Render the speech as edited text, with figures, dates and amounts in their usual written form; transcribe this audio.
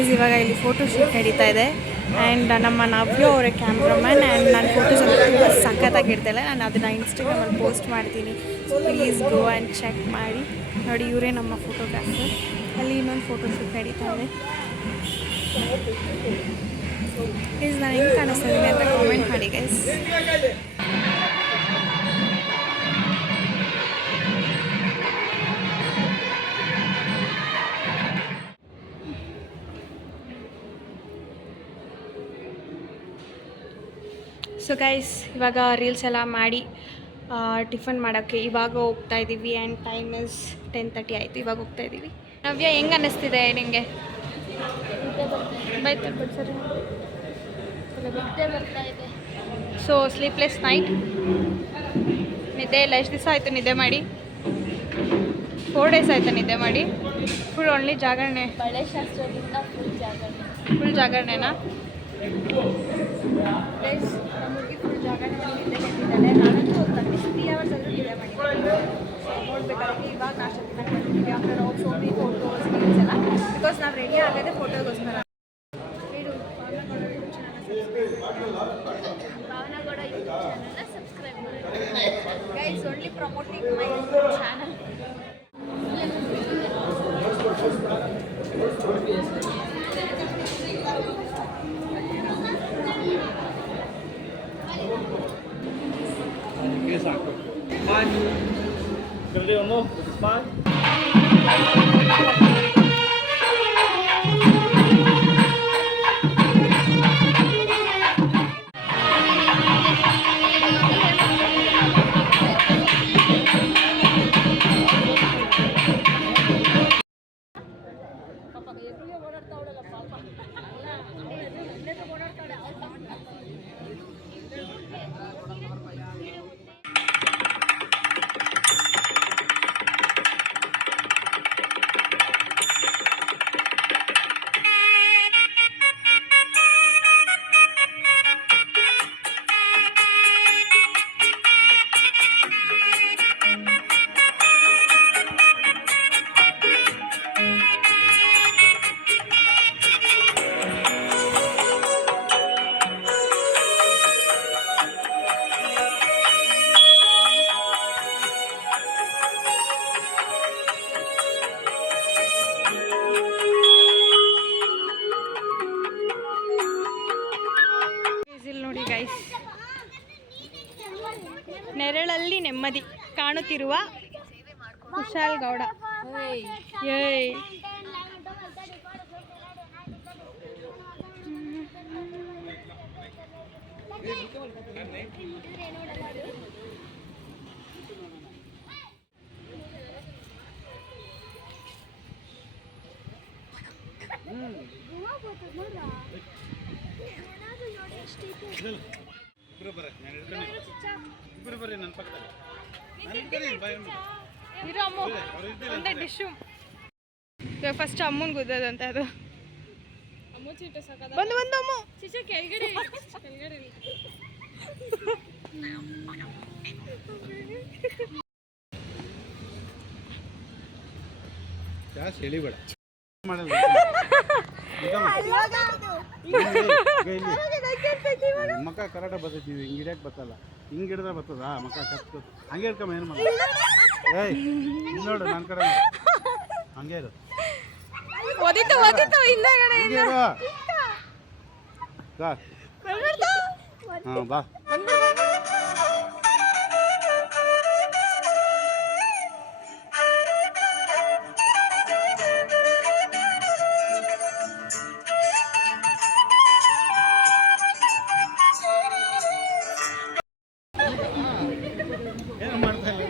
Guys ಇವಾಗ ಇಲ್ಲಿ photo shoot ನಡೀತಾ ಇದೆ ಆ್ಯಂಡ್ ನಮ್ಮ ನವ್ಯ ಅವರೇ ಕ್ಯಾಮ್ರಾಮನ್ ಆ್ಯಂಡ್ ನಾನು ಫೋಟೋಸ್ ಎಲ್ಲ ತುಂಬ ಸಖತ್ತಾಗಿರ್ತಾಳೆ. ನಾನು ಅದನ್ನು ಇನ್ಸ್ಟಾಗ್ರಾಮಲ್ಲಿ ಪೋಸ್ಟ್ ಮಾಡ್ತೀನಿ. ಪ್ಲೀಸ್ ಗೋ ಆ್ಯಂಡ್ ಚೆಕ್ ಮಾಡಿ. ನೋಡಿ ಇವರೇ ನಮ್ಮ ಫೋಟೋಗ್ರಾಫರ್. ಅಲ್ಲಿ ಇನ್ನೊಂದು ಫೋಟೋ ಶೂಟ್ ನಡೀತಾ ಇದೆ. ಪ್ಲೀಸ್ ನಾನು ಹೆಂಗೆ ಕಾಣಿಸ್ತಿದ್ದೀನಿ ಅಂತ ಕಾಮೆಂಟ್ ಮಾಡಿ ಗೈಸ್. ಸೊ ಗೈಸ್ ಇವಾಗ ರೀಲ್ಸ್ ಎಲ್ಲ ಮಾಡಿ ಟಿಫನ್ ಮಾಡೋಕ್ಕೆ ಇವಾಗ ಹೋಗ್ತಾ ಇದ್ದೀವಿ ಆ್ಯಂಡ್ ಟೈಮ್ ಇಸ್ 10:30 ಆಯಿತು. ಇವಾಗ ಹೋಗ್ತಾ ಇದ್ದೀವಿ. ನವ್ಯ ಹೆಂಗೆ ಅನ್ನಿಸ್ತಿದೆ ನಿಮಗೆ? ಸೊ ಸ್ಲೀಪ್ಲೆಸ್ ನೈಟ್, ನಿದ್ದೆ ಇಲ್ಲ. ಎಷ್ಟು ದಿವಸ ಆಯಿತು ನಿದ್ದೆ ಮಾಡಿ? 4 days ಆಯಿತು ನಿದ್ದೆ ಮಾಡಿ. ಫುಲ್ ಓನ್ಲಿ ಜಾಗರಣೆ, ಫುಲ್ ಜಾಗರಣೆನಾ? ನಮಗೆ ಫುಲ್ ಜಾಗರಣೆ ಮಾಡಿ ನಿದ್ದೆ ಕಟ್ಟಿದ್ದಾಳೆ. ನಾನಂತೂ 3 hours ಆದರೂ ನಿದ್ದೆ ಮಾಡಿದ್ದೀನಿ. ಸೊ ನೋಡಬೇಕಾದ್ರೆ ಇವಾಗ ನಾಷ್ಟ ತಿನ್ನಕ್ಕೆ ಬರ್ತಿದ್ದೀವಿ. After all so many photos reels ಎಲ್ಲ, ಬಿಕಾಸ್ ನಾವು ರೆಡಿ ಆಗೋದೇ ಫೋಟೋಗೋಸ್ಕರ. ಭಾವನಗೌಡ ಯೂಟ್ಯೂಬ್ ಚಾನಲ್ನ ಸಬ್ಸ್ಕ್ರೈಬ್ ಮಾಡಿ guys. Only promoting my YouTube channel. ನೋಡಿ ಗೈಸ್, ನೆರಳಲ್ಲಿ ನೆಮ್ಮದಿ ಕಾಣುತ್ತಿರುವ ಕುಶಾಲ್ ಗೌಡ. ಏಯ್ ಒಂದೇ ಡಿಶ್ಶು. ಇವಾಗ ಫಸ್ಟ್ ಅಮ್ಮನ ಗುದ್ದದಂತೆ ಅದು. ಬಂದು ಬಂದು ಅಮ್ಮ ಹೇಳಿಬೇಡ. ಮಕ್ಕ ಕರಾಟ ಬರ್ತೈತಿ, ಹಿಂಗೆ ಹಿಡಿಯಕ್ಕೆ ಬರ್ತಲ್ಲ. ಹಿಂಗೆ ಹಿಡ್ದ ಬರ್ತದ ಮಕ್ಕ ಕತ್ ಹಂಗೆ ಹಿಡ್ಕಮ್ಮ. ಏನು ಮಾಡ ಏಯ್ ನೋಡು ನನ್ನ ಕಡೆ ಹಂಗೆ ಇರು. ಹಾಂ ಬಾ. ಏನು ಮಾಡ್ತಾ ಇಲ್ಲ,